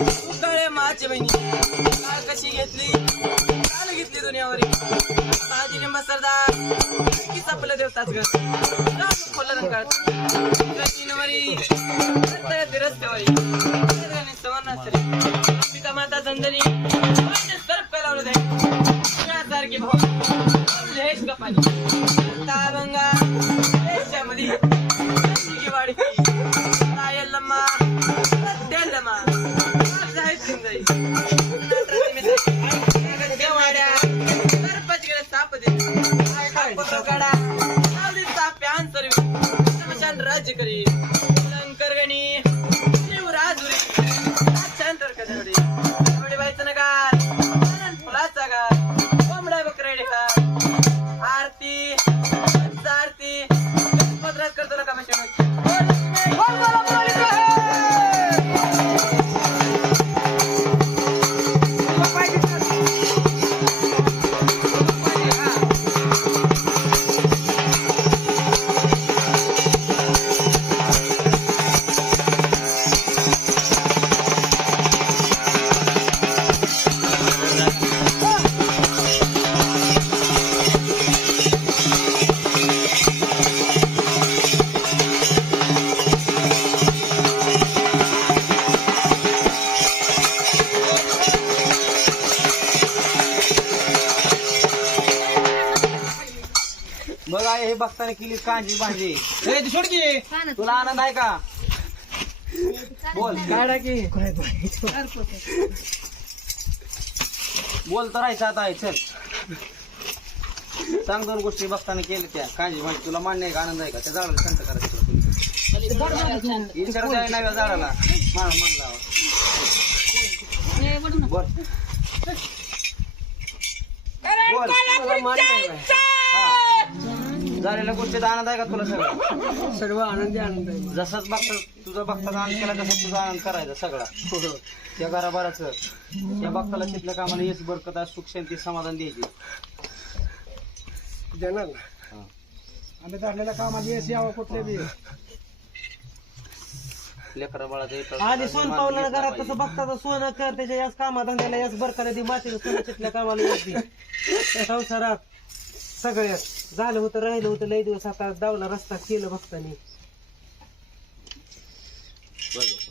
उतळे माझी बहिणी. काल कशी घेतली? काल घेतली दुनियावर. माझी लिंबा सरदार की आपलं देवताच घर. राम खोल रंगात तीनवारी रस्त्यावरती रस्त्यावरी सगळ्यांनी अंबिका माता चंदनी सर्प लावलं जाईल सारखी भाऊ. जयेश कपाली ताबंगा देशामध्ये. वाढती. particularly आहे हे बघताना केली कांजी भाजी ए, तू सोड की. तुला आनंद आहे का? बोल. काढा की. बोल तर राहायचं आता आहे चल. सांग दोन गोष्टी बघताना केल्या त्या. कांजी भाजी तुला मान्य आहे का? आनंद आहे का? त्या झाडाला शांत करायचं विचार द्यावी नव्या झाडाला. मान मान लावा. बोल बोल. तुला मान्य आहे का? हा. झालेल्या गोष्टीत आनंद आहे का तुला सगळं? सर्व आनंदी आनंद आहे. जसंच बघता तुझा बघता आनंद केला तसं तुझा आनंद करायचा सगळा. त्या घराभराच त्या बघताला तिथल्या कामाला यश बरकत सुख शांती समाधान द्यायची. देणार ना? हा. आम्ही धरलेल्या कामाला यश यावं कुठले बी. लेकरा बाळाचं आधी सोन पावलं घरात तसं बघता सोनं कर त्याच्या याच कामात धंद्याला याच ती मातीला सोनं चितल्या कामाला येत संसारात. सगळ्यात झालं होतं राहिलं होतं लय दिवस आता दावला रस्ता केलं बघतानी बरोबर